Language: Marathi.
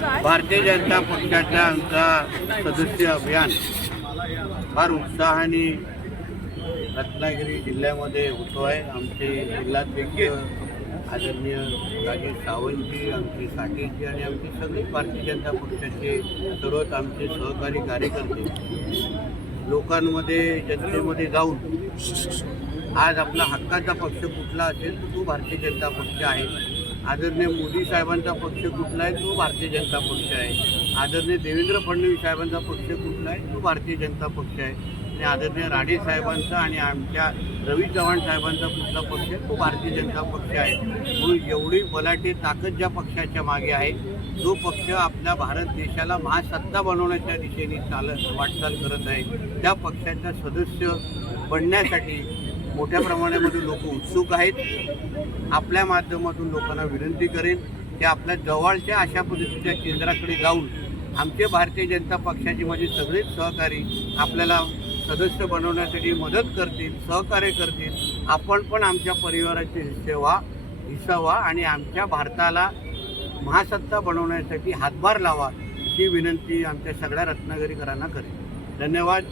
भारतीय जनता पक्षाचा आमचा सदस्य अभियान फार उत्साहाने रत्नागिरी जिल्ह्यामध्ये होतो आहे आमचे जिल्हाध्यक्ष आदरणीय राजेश सावंतजी आमचे साठेजी आणि आमचे सगळे भारतीय जनता पक्षाचे सर्वच आमचे सहकारी कार्यकर्ते लोकांमध्ये जनतेमध्ये जाऊन आज आपला हक्काचा पक्ष कुठला असेल तर तो भारतीय जनता पक्ष आहे. आदरणीय मोदी साहेबांचा पक्ष कुठला आहे? तो भारतीय जनता पक्ष आहे. आदरणीय देवेंद्र फडणवीस साहेबांचा पक्ष कुठला आहे? तो भारतीय जनता पक्ष आहे. आणि आदरणीय राणे साहेबांचा आणि आमच्या रवी चव्हाण साहेबांचा कुठला पक्ष आहे? तो भारतीय जनता पक्ष आहे. म्हणून एवढी बलाटी ताकद ज्या पक्षाच्या मागे आहे जो पक्ष आपल्या भारत देशाला महासत्ता बनवण्याच्या दिशेने चालत वाटचाल करत आहे त्या पक्षाचा सदस्य बनण्यासाठी मोठ्या प्रमाणामध्ये लोक उत्सुक आहेत. आपल्या माध्यमातून लोकांना विनंती करेन की आपल्या जवळच्या अशा पद्धतीच्या केंद्राकडे जाऊन आमचे भारतीय जनता पक्षाचे माझे सगळेच सहकारी आपल्याला सदस्य बनवण्यासाठी मदत करतील सहकार्य करतील. आपण पण आमच्या परिवाराचे हिस्से व्हा हिस्सा व्हा आणि आमच्या भारताला महासत्ता बनवण्यासाठी हातभार लावा ही विनंती आमच्या सगळ्या रत्नागिरीकरांना करेन. धन्यवाद.